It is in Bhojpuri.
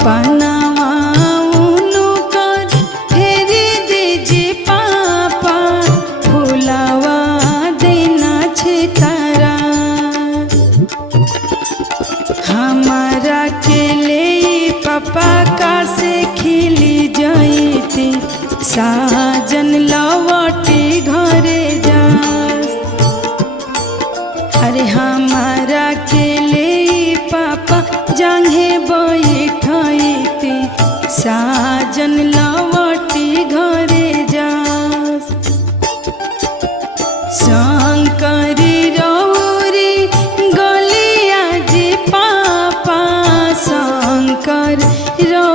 सपनावा उनकर फेरी दीजे पापा भुलावा देना छे तारा। हमारा के ले पापा का से खिली जाइती साजन लवटी घरे जा। अरे हमारा के ले पापा जांघे बैठती साजन लवटी घरे जा। शंकरी रौरी गलिया जी पापा शंकर रौ